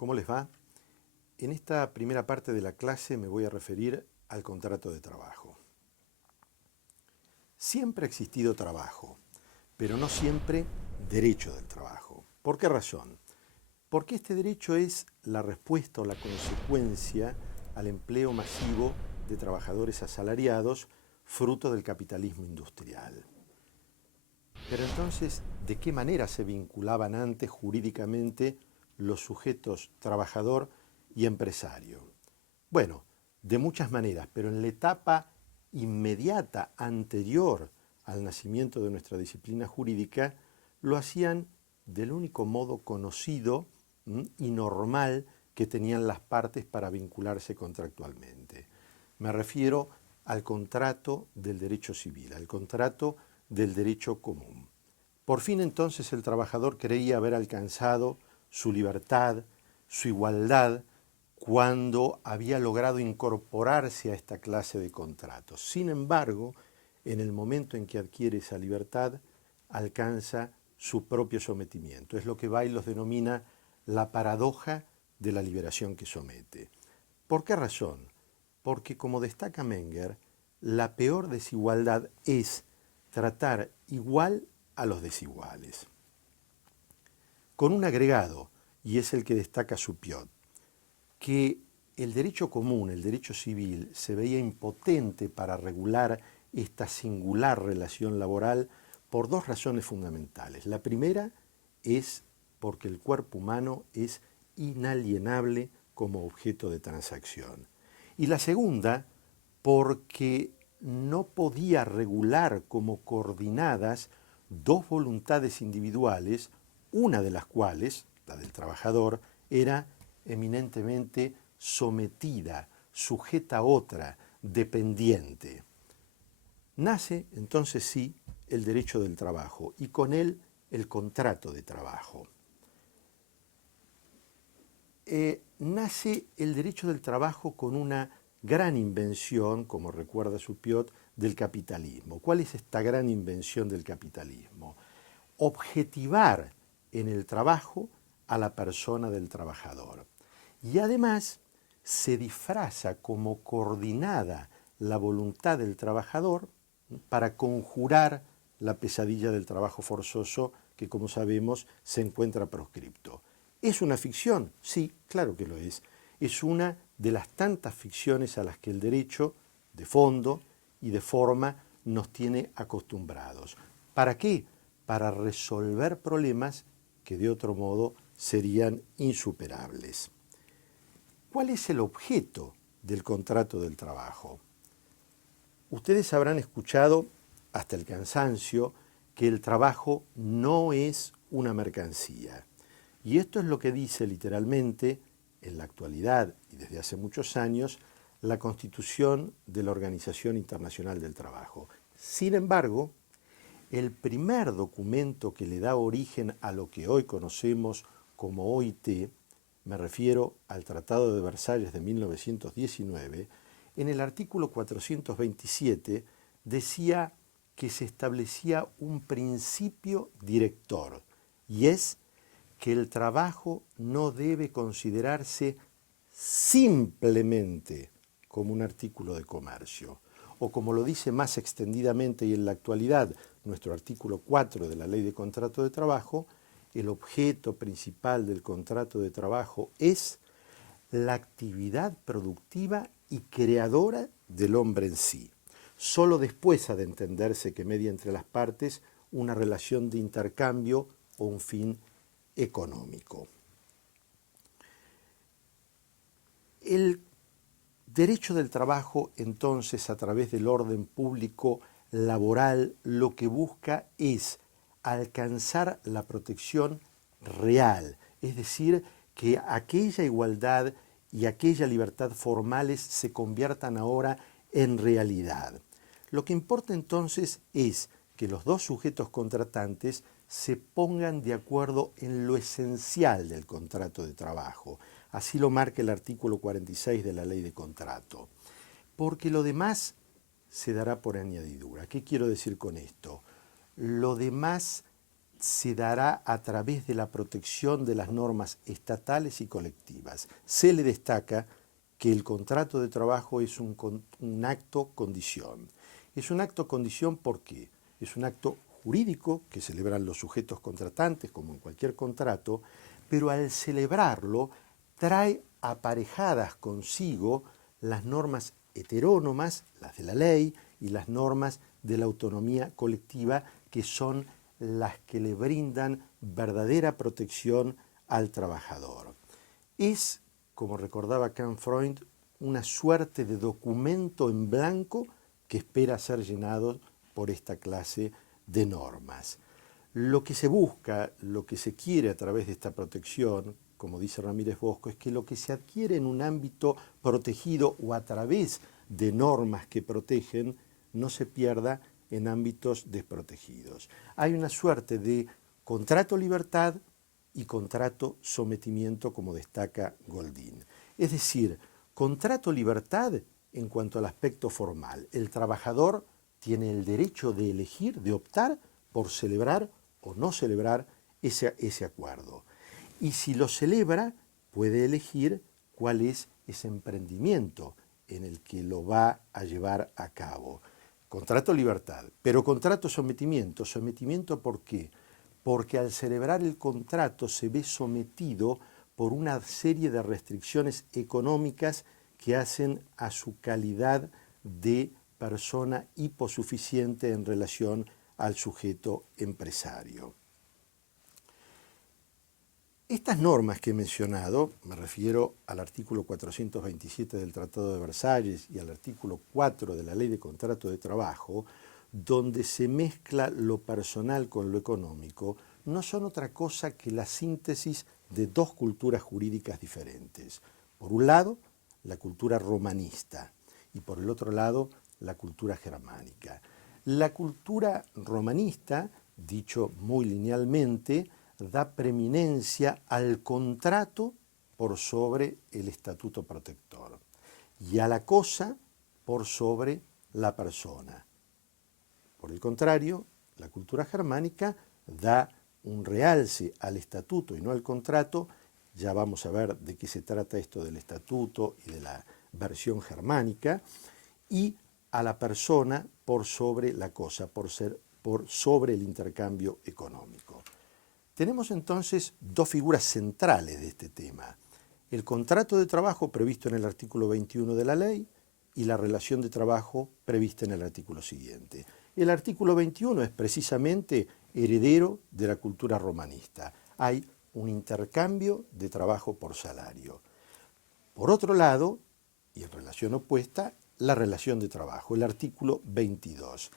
¿Cómo les va? En esta primera parte de la clase me voy a referir al contrato de trabajo. Siempre ha existido trabajo, pero no siempre derecho del trabajo. ¿Por qué razón? Porque este derecho es la respuesta o la consecuencia al empleo masivo de trabajadores asalariados fruto del capitalismo industrial. Pero entonces, ¿de qué manera se vinculaban antes jurídicamente los sujetos trabajador y empresario? Bueno, de muchas maneras, pero en la etapa inmediata anterior al nacimiento de nuestra disciplina jurídica, lo hacían del único modo conocido y normal que tenían las partes para vincularse contractualmente. Me refiero al contrato del derecho civil, al contrato del derecho común. Por fin entonces el trabajador creía haber alcanzado su libertad, su igualdad, cuando había logrado incorporarse a esta clase de contratos. Sin embargo, en el momento en que adquiere esa libertad, alcanza su propio sometimiento. Es lo que Baylos denomina la paradoja de la liberación que somete. ¿Por qué razón? Porque, como destaca Menger, la peor desigualdad es tratar igual a los desiguales. Con un agregado, y es el que destaca Supiot, que el derecho común, el derecho civil, se veía impotente para regular esta singular relación laboral por dos razones fundamentales. La primera es porque el cuerpo humano es inalienable como objeto de transacción. Y la segunda, porque no podía regular como coordinadas dos voluntades individuales, una de las cuales, la del trabajador, era eminentemente sometida, sujeta a otra, dependiente. Nace entonces sí el derecho del trabajo y con él el contrato de trabajo. Nace el derecho del trabajo con una gran invención, como recuerda Supiot, del capitalismo. ¿Cuál es esta gran invención del capitalismo? Objetivar en el trabajo a la persona del trabajador. Y además se disfraza como coordinada la voluntad del trabajador para conjurar la pesadilla del trabajo forzoso que, como sabemos, se encuentra proscripto. ¿Es una ficción? Sí, claro que lo es. Es una de las tantas ficciones a las que el derecho, de fondo y de forma, nos tiene acostumbrados. ¿Para qué? Para resolver problemas que de otro modo serían insuperables. ¿Cuál es el objeto del contrato del trabajo? Ustedes habrán escuchado hasta el cansancio que el trabajo no es una mercancía. Y esto es lo que dice literalmente, en la actualidad y desde hace muchos años, la Constitución de la Organización Internacional del Trabajo. Sin embargo, el primer documento que le da origen a lo que hoy conocemos como OIT, me refiero al Tratado de Versalles de 1919, en el artículo 427 decía que se establecía un principio director, y es que el trabajo no debe considerarse simplemente como un artículo de comercio, o como lo dice más extendidamente y en la actualidad nuestro artículo 4 de la Ley de Contrato de Trabajo, el objeto principal del contrato de trabajo es la actividad productiva y creadora del hombre en sí. Solo después ha de entenderse que media entre las partes una relación de intercambio o un fin económico. El derecho del trabajo, entonces, a través del orden público laboral, lo que busca es alcanzar la protección real, es decir, que aquella igualdad y aquella libertad formales se conviertan ahora en realidad. Lo que importa entonces es que los dos sujetos contratantes se pongan de acuerdo en lo esencial del contrato de trabajo. Así lo marca el artículo 46 de la Ley de Contrato. Porque lo demás se dará por añadidura. ¿Qué quiero decir con esto? Lo demás se dará a través de la protección de las normas estatales y colectivas. Se le destaca que el contrato de trabajo es un acto condición. Es un acto condición porque es un acto jurídico que celebran los sujetos contratantes como en cualquier contrato, pero al celebrarlo trae aparejadas consigo las normas heterónomas, las de la ley, y las normas de la autonomía colectiva, que son las que le brindan verdadera protección al trabajador. Es, como recordaba Kant Freud, una suerte de documento en blanco que espera ser llenado por esta clase de normas. Lo que se busca, lo que se quiere a través de esta protección, como dice Ramírez Bosco, es que lo que se adquiere en un ámbito protegido o a través de normas que protegen no se pierda en ámbitos desprotegidos. Hay una suerte de contrato libertad y contrato sometimiento, como destaca Goldin. Es decir, contrato libertad en cuanto al aspecto formal. El trabajador tiene el derecho de elegir, de optar por celebrar o no celebrar ese acuerdo. Y si lo celebra, puede elegir cuál es ese emprendimiento en el que lo va a llevar a cabo. Contrato libertad, pero contrato sometimiento. ¿Sometimiento por qué? Porque al celebrar el contrato se ve sometido por una serie de restricciones económicas que hacen a su calidad de persona hiposuficiente en relación al sujeto empresario. Estas normas que he mencionado, me refiero al artículo 427 del Tratado de Versalles y al artículo 4 de la Ley de Contrato de Trabajo, donde se mezcla lo personal con lo económico, no son otra cosa que la síntesis de dos culturas jurídicas diferentes. Por un lado, la cultura romanista y por el otro lado, la cultura germánica. La cultura romanista, dicho muy linealmente, da preeminencia al contrato por sobre el estatuto protector y a la cosa por sobre la persona. Por el contrario, la cultura germánica da un realce al estatuto y no al contrato. Ya vamos a ver de qué se trata esto del estatuto y de la versión germánica, y a la persona por sobre la cosa, por sobre el intercambio económico. Tenemos entonces dos figuras centrales de este tema: el contrato de trabajo previsto en el artículo 21 de la ley y la relación de trabajo prevista en el artículo siguiente. El artículo 21 es precisamente heredero de la cultura romanista. Hay un intercambio de trabajo por salario. Por otro lado, y en relación opuesta, la relación de trabajo, el artículo 22.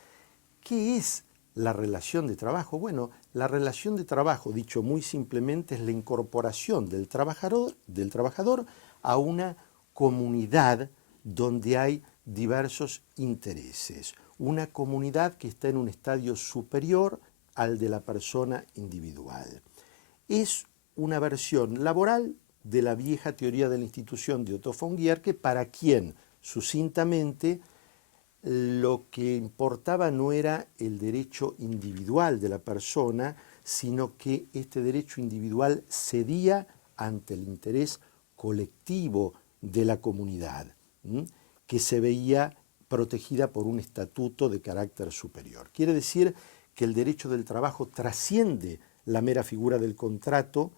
¿Qué es la relación de trabajo? Bueno, la relación de trabajo, dicho muy simplemente, es la incorporación del trabajador a una comunidad donde hay diversos intereses, una comunidad que está en un estadio superior al de la persona individual. Es una versión laboral de la vieja teoría de la institución de Otto von Guericke, para quien, sucintamente, lo que importaba no era el derecho individual de la persona, sino que este derecho individual cedía ante el interés colectivo de la comunidad, que se veía protegida por un estatuto de carácter superior. Quiere decir que el derecho del trabajo trasciende la mera figura del contrato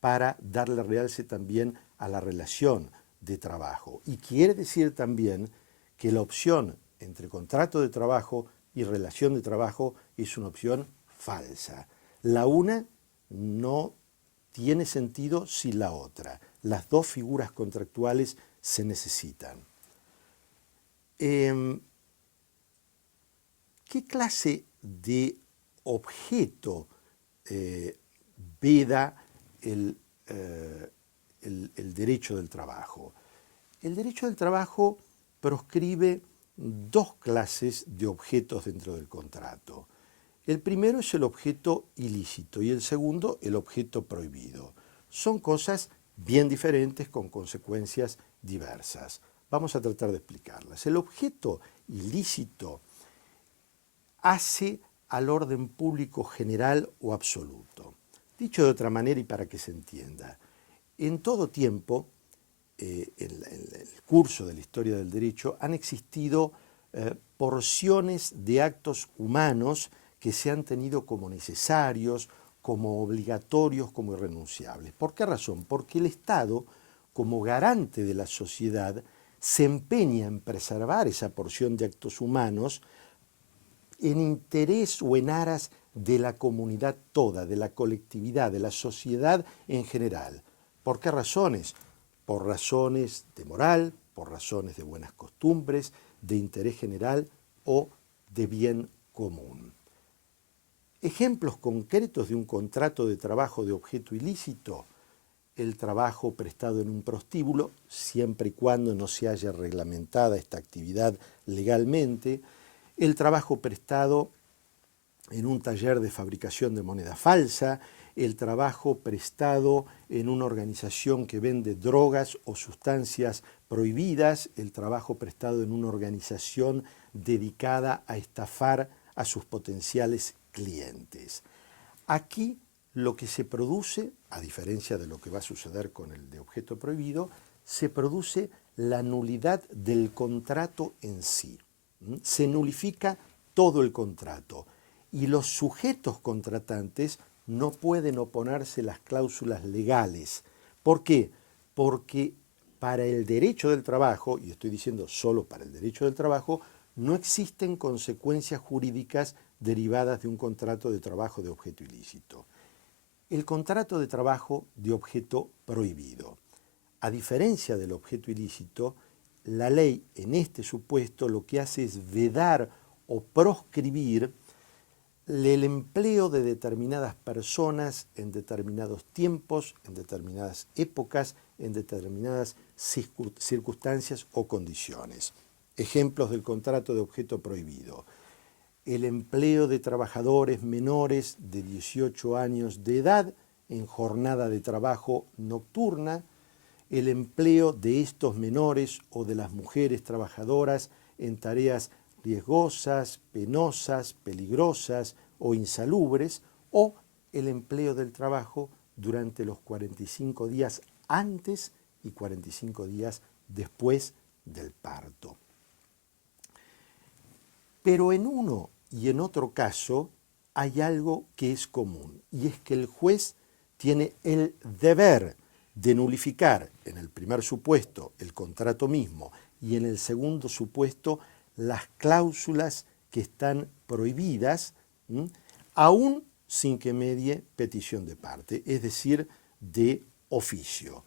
para darle realce también a la relación de trabajo. Y quiere decir también que la opción entre contrato de trabajo y relación de trabajo es una opción falsa. La una no tiene sentido sin la otra. Las dos figuras contractuales se necesitan. ¿Qué clase de objeto veda el derecho del trabajo? El derecho del trabajo proscribe dos clases de objetos dentro del contrato. El primero es el objeto ilícito y el segundo el objeto prohibido. Son cosas bien diferentes con consecuencias diversas. Vamos a tratar de explicarlas. El objeto ilícito hace al orden público general o absoluto. Dicho de otra manera y para que se entienda, en todo tiempo, el curso de la historia del derecho, han existido porciones de actos humanos que se han tenido como necesarios, como obligatorios, como irrenunciables. ¿Por qué razón? Porque el Estado, como garante de la sociedad, se empeña en preservar esa porción de actos humanos en interés o en aras de la comunidad toda, de la colectividad, de la sociedad en general. ¿Por qué razones? Por razones de moral, por razones de buenas costumbres, de interés general o de bien común. Ejemplos concretos de un contrato de trabajo de objeto ilícito: el trabajo prestado en un prostíbulo, siempre y cuando no se haya reglamentada esta actividad legalmente; el trabajo prestado en un taller de fabricación de moneda falsa; el trabajo prestado en una organización que vende drogas o sustancias prohibidas; el trabajo prestado en una organización dedicada a estafar a sus potenciales clientes. Aquí lo que se produce, a diferencia de lo que va a suceder con el de objeto prohibido, se produce la nulidad del contrato en sí. Se nulifica todo el contrato y los sujetos contratantes no pueden oponerse a las cláusulas legales. ¿Por qué? Porque para el derecho del trabajo, y estoy diciendo solo para el derecho del trabajo, no existen consecuencias jurídicas derivadas de un contrato de trabajo de objeto ilícito. El contrato de trabajo de objeto prohibido. A diferencia del objeto ilícito, la ley en este supuesto lo que hace es vedar o proscribir el empleo de determinadas personas en determinados tiempos, en determinadas épocas, en determinadas circunstancias o condiciones. Ejemplos del contrato de objeto prohibido: el empleo de trabajadores menores de 18 años de edad en jornada de trabajo nocturna; el empleo de estos menores o de las mujeres trabajadoras en tareas riesgosas, penosas, peligrosas o insalubres; o el empleo del trabajo durante los 45 días antes y 45 días después del parto. Pero en uno y en otro caso hay algo que es común, y es que el juez tiene el deber de nulificar, en el primer supuesto, el contrato mismo, y en el segundo supuesto, las cláusulas que están prohibidas, aún sin que medie petición de parte, es decir, de oficio.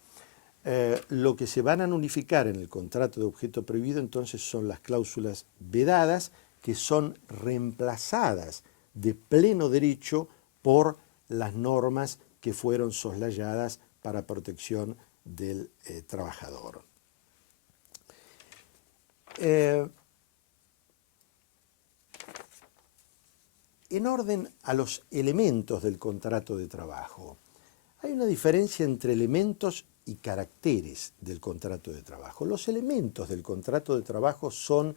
Lo que se van a nulificar en el contrato de objeto prohibido entonces son las cláusulas vedadas, que son reemplazadas de pleno derecho por las normas que fueron soslayadas para protección del trabajador. En orden a los elementos del contrato de trabajo, hay una diferencia entre elementos y caracteres del contrato de trabajo. Los elementos del contrato de trabajo son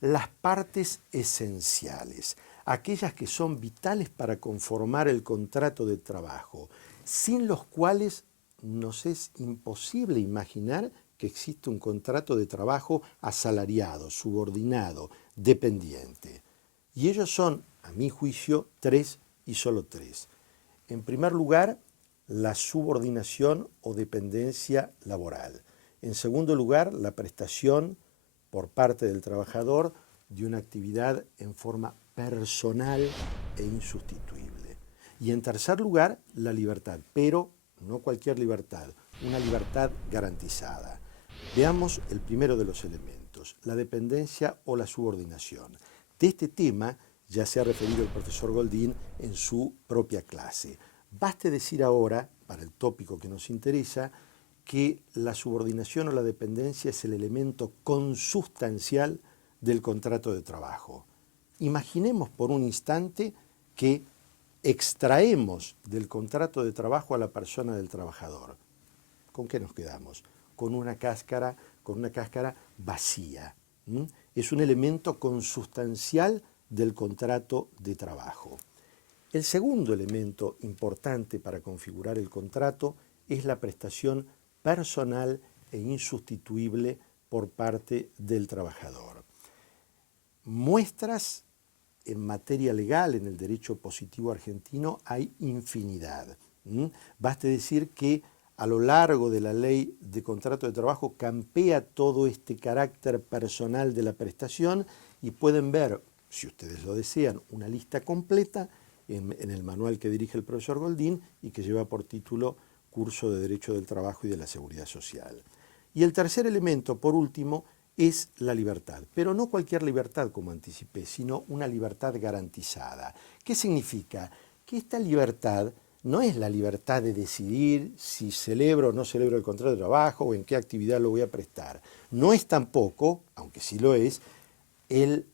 las partes esenciales, aquellas que son vitales para conformar el contrato de trabajo, sin los cuales nos es imposible imaginar que existe un contrato de trabajo asalariado, subordinado, dependiente. Y ellos son, a mi juicio, tres y solo tres. En primer lugar, la subordinación o dependencia laboral. En segundo lugar, la prestación por parte del trabajador de una actividad en forma personal e insustituible. Y en tercer lugar, la libertad, pero no cualquier libertad, una libertad garantizada. Veamos el primero de los elementos, la dependencia o la subordinación. De este tema ya se ha referido el profesor Goldín en su propia clase. Baste decir ahora, para el tópico que nos interesa, que la subordinación o la dependencia es el elemento consustancial del contrato de trabajo. Imaginemos por un instante que extraemos del contrato de trabajo a la persona del trabajador. ¿Con qué nos quedamos? Con una cáscara vacía. Es un elemento consustancial del contrato de trabajo. El segundo elemento importante para configurar el contrato es la prestación personal e insustituible por parte del trabajador. Muestras en materia legal, en el derecho positivo argentino, hay infinidad. Baste decir que a lo largo de la ley de contrato de trabajo campea todo este carácter personal de la prestación y pueden ver, si ustedes lo desean, una lista completa en el manual que dirige el profesor Goldín y que lleva por título Curso de Derecho del Trabajo y de la Seguridad Social. Y el tercer elemento, por último, es la libertad, pero no cualquier libertad, como anticipé, sino una libertad garantizada. ¿Qué significa? Que esta libertad no es la libertad de decidir si celebro o no celebro el contrato de trabajo o en qué actividad lo voy a prestar. No es tampoco, aunque sí lo es, el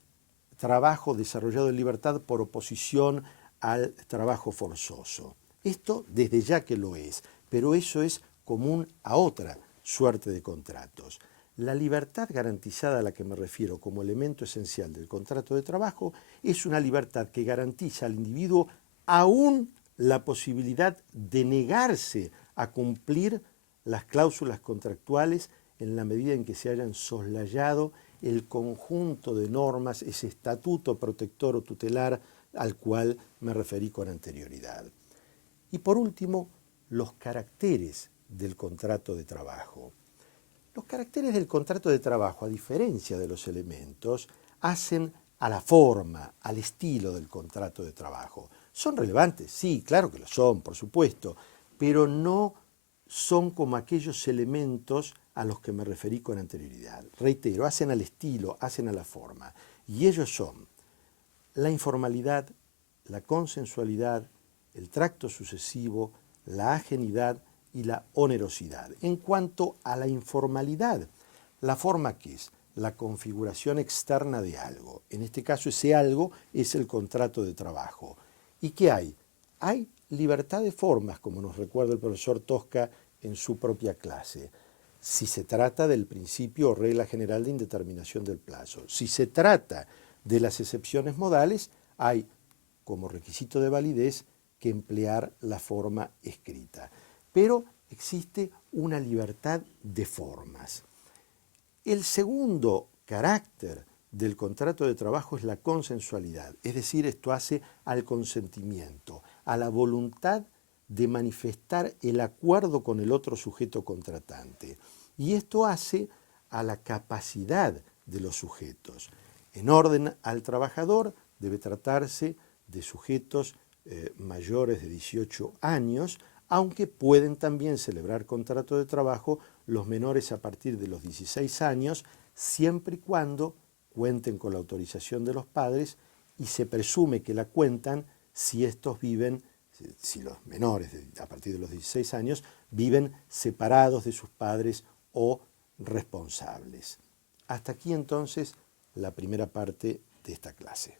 trabajo desarrollado en libertad por oposición al trabajo forzoso. Esto desde ya que lo es, pero eso es común a otra suerte de contratos. La libertad garantizada a la que me refiero como elemento esencial del contrato de trabajo es una libertad que garantiza al individuo aún la posibilidad de negarse a cumplir las cláusulas contractuales en la medida en que se hayan soslayado el conjunto de normas, ese estatuto protector o tutelar al cual me referí con anterioridad. Y por último, los caracteres del contrato de trabajo. Los caracteres del contrato de trabajo, a diferencia de los elementos, hacen a la forma, al estilo del contrato de trabajo. ¿Son relevantes? Sí, claro que lo son, por supuesto, pero no son como aquellos elementos a los que me referí con anterioridad. Reitero, hacen al estilo, hacen a la forma. Y ellos son la informalidad, la consensualidad, el tracto sucesivo, la ajenidad y la onerosidad. En cuanto a la informalidad, la forma que es la configuración externa de algo. En este caso ese algo es el contrato de trabajo. ¿Y qué hay? Hay libertad de formas, como nos recuerda el profesor Tosca en su propia clase. Si se trata del principio o regla general de indeterminación del plazo. Si se trata de las excepciones modales, hay como requisito de validez que emplear la forma escrita. Pero existe una libertad de formas. El segundo carácter del contrato de trabajo es la consensualidad, es decir, esto hace al consentimiento, a la voluntad de manifestar el acuerdo con el otro sujeto contratante. Y esto hace a la capacidad de los sujetos. En orden al trabajador debe tratarse de sujetos mayores de 18 años, aunque pueden también celebrar contrato de trabajo los menores a partir de los 16 años, siempre y cuando cuenten con la autorización de los padres y se presume que la cuentan si estos viven, si los menores a partir de los 16 años viven separados de sus padres o responsables. Hasta aquí entonces la primera parte de esta clase.